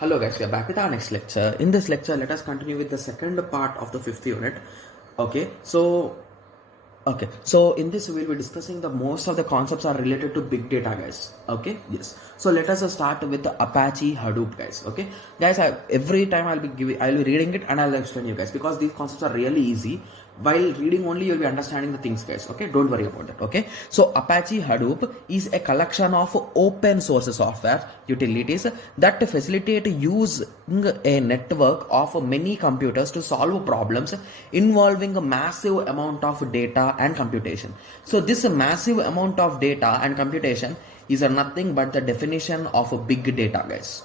Hello guys, we are back with our next lecture. In this lecture, let us continue with the second part of the fifth unit. So in this we will be discussing the most of the concepts are related to big data, guys. Okay, yes. So let us start with the Apache Hadoop, guys. Okay, guys. Every time I'll be reading it and I'll explain you guys because these concepts are really easy. While reading only you'll be understanding the things, guys. Okay, don't worry about that. Okay, so Apache Hadoop is a collection of open source software utilities that facilitate using a network of many computers to solve problems involving a massive amount of data and computation. So this massive amount of data and computation is nothing but the definition of a big data, guys.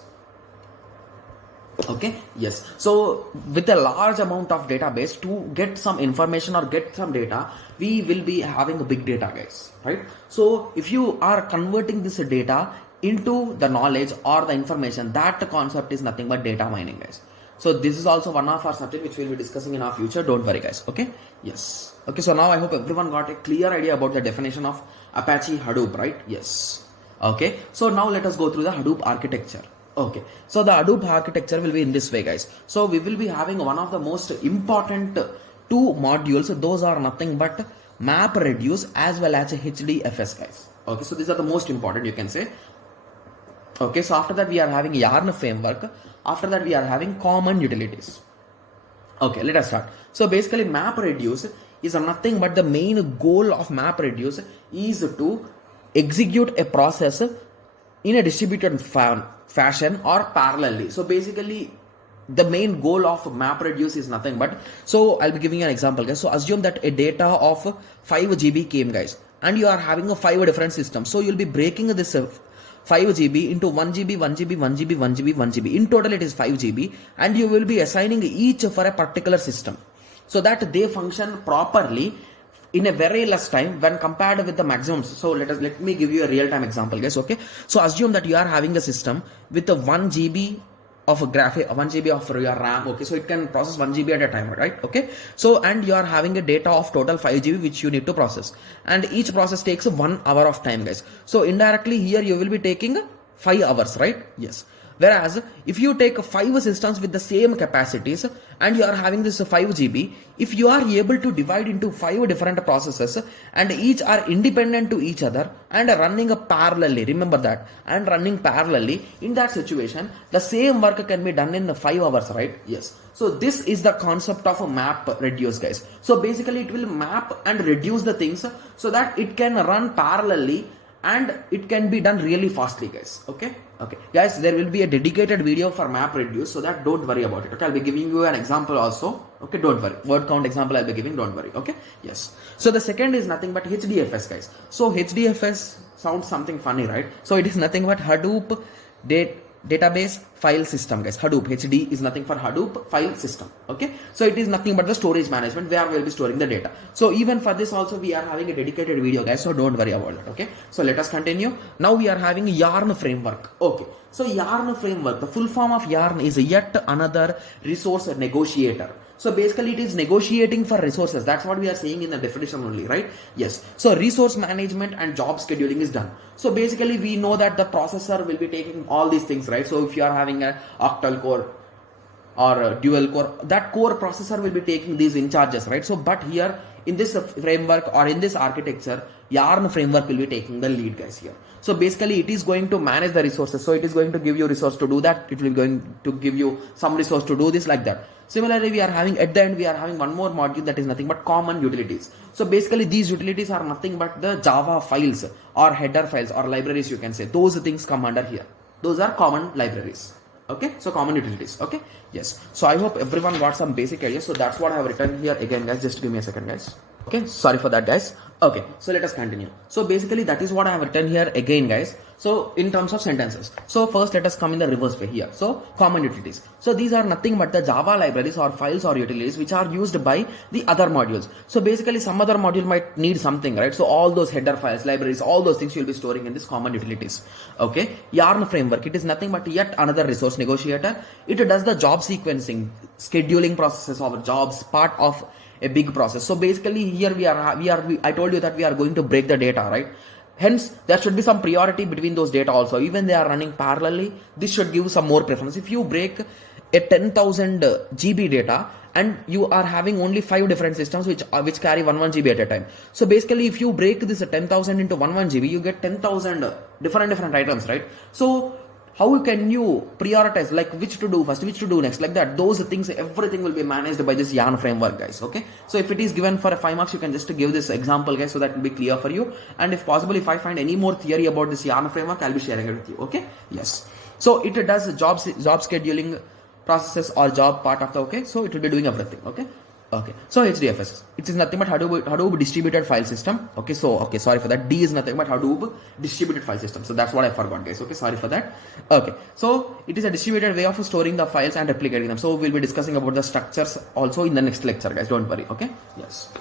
Okay, yes. So with a large amount of database, to get some information or get some data, we will be having a big data, guys, right? So if you are converting this data into the knowledge or the information, that concept is nothing but data mining, guys. So this is also one of our subject which we'll be discussing in our future. Don't worry, guys. Okay, yes. Okay, so now I hope everyone got a clear idea about the definition of Apache Hadoop, right? Yes. Okay, so now let us go through the Hadoop architecture. Okay, so the Hadoop architecture will be in this way, guys. So we will be having one of the most important two modules. Those are nothing but MapReduce as well as HDFS, guys. Okay, so these are the most important, you can say. Okay, so after that we are having Yarn framework. After that we are having common utilities. Okay, let us start. So basically MapReduce is nothing but the main goal of MapReduce is to execute a process in a distributed fashion or parallelly. So basically the main goal of MapReduce is nothing but, so I'll be giving you an example, guys. So assume that a data of 5 GB came, guys, and you are having a 5 different systems. So you'll be breaking this 5 GB into 1 GB, 1 GB, 1 GB, 1 GB, 1 GB. In total it is 5 GB, and you will be assigning each for a particular system so that they function properly in a very less time when compared with the maximums. So let me give you a real-time example, guys. Okay, so assume that you are having a system with a 1 GB of a graphic, 1 GB of your RAM. Okay, so it can process 1 GB at a time, right? Okay, so and you are having a data of total 5 GB which you need to process, and each process takes 1 hour of time, guys. So indirectly here you will be taking 5 hours, right? Yes. Whereas if you take 5 systems with the same capacities and you are having this 5 GB, if you are able to divide into 5 different processes and each are independent to each other and running parallelly, remember that, and running parallelly, in that situation the same work can be done in 5 hours, right? Yes. So this is the concept of a MapReduce, guys. So basically it will map and reduce the things so that it can run parallelly and it can be done really fastly, guys. Okay, guys, there will be a dedicated video for MapReduce, so that don't worry about it. Okay, I'll be giving you an example also. Okay, don't worry, word count example I'll be giving, don't worry. Okay, yes. So the second is nothing but HDFS, guys. So HDFS sounds something funny, right? So it is nothing but Hadoop database file system, guys. Hadoop HD is nothing for Hadoop file system. Okay, so it is nothing but the storage management where we'll be storing the data. So even for this also we are having a dedicated video, guys, so don't worry about that. Okay, so let us continue. Now we are having Yarn framework. Okay, so Yarn framework, the full form of Yarn is yet another resource negotiator. So basically it is negotiating for resources. That's what we are saying in the definition only, right? Yes. So resource management and job scheduling is done. So basically we know that the processor will be taking all these things, right? So if you are having a octal core or a dual core, that core processor will be taking these in charges, right? So but here in this framework or in this architecture, Yarn framework will be taking the lead, guys, here. So basically it is going to manage the resources. So it is going to give you resource to do that. It will be going to give you some resource to do this, like that. Similarly, we are having at the end we are having one more module that is nothing but common utilities. So basically these utilities are nothing but the Java files or header files or libraries, you can say. Those things come under here. Those are common libraries. Okay, so common utilities. Okay, yes. So I hope everyone got some basic ideas. So that's what I have written here again, guys. Just give me a second, guys. Okay, sorry for that, guys. Okay, so let us continue. So basically that is what I have written here again, guys. So in terms of sentences, so first let us come in the reverse way here. So common utilities. So these are nothing but the Java libraries or files or utilities which are used by the other modules. So basically some other module might need something, right? So all those header files, libraries, all those things you'll be storing in this common utilities. Okay, Yarn framework, it is nothing but yet another resource negotiator. It does the job sequencing, scheduling processes of jobs, part of a big process. So basically here I told you that we are going to break the data, right? Hence, there should be some priority between those data also. Even they are running parallelly, this should give some more preference. If you break a 10,000 GB data and you are having only 5 different systems which carry 1 GB at a time. So basically, if you break this 10,000 into 1 GB, you get 10,000 different items, right? So how can you prioritize, like which to do first, which to do next, like that? Those things, everything will be managed by this yarn framework, guys. Okay, so if it is given for a 5 marks, you can just give this example, guys, so that will be clear for you. And if possible, if I find any more theory about this yarn framework, I'll be sharing it with you. Okay, yes. So it does job scheduling processes or job part of the, okay, so it will be doing everything. Okay, so HDFS, it is nothing but Hadoop distributed file system. Okay, so okay, sorry for that. D is nothing but Hadoop distributed file system. So that's what I forgot, guys. Okay, sorry for that. Okay, so it is a distributed way of storing the files and replicating them. So we'll be discussing about the structures also in the next lecture, guys. Don't worry. Okay, yes.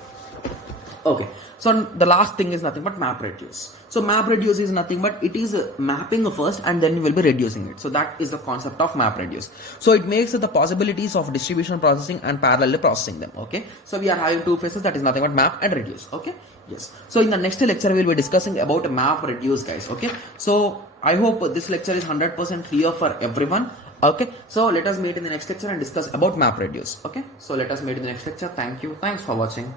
Okay, so the last thing is nothing but MapReduce. So MapReduce is nothing but it is mapping first and then you will be reducing it. So that is the concept of MapReduce. So it makes the possibilities of distribution processing and parallel processing them. Okay, so we are having two phases, that is nothing but map and reduce. Okay, yes. So in the next lecture we will be discussing about MapReduce, guys. Okay, so I hope this lecture is 100% clear for everyone. Okay, so let us meet in the next lecture and discuss about MapReduce. Okay, so let us meet in the next lecture. Thank you. Thanks for watching.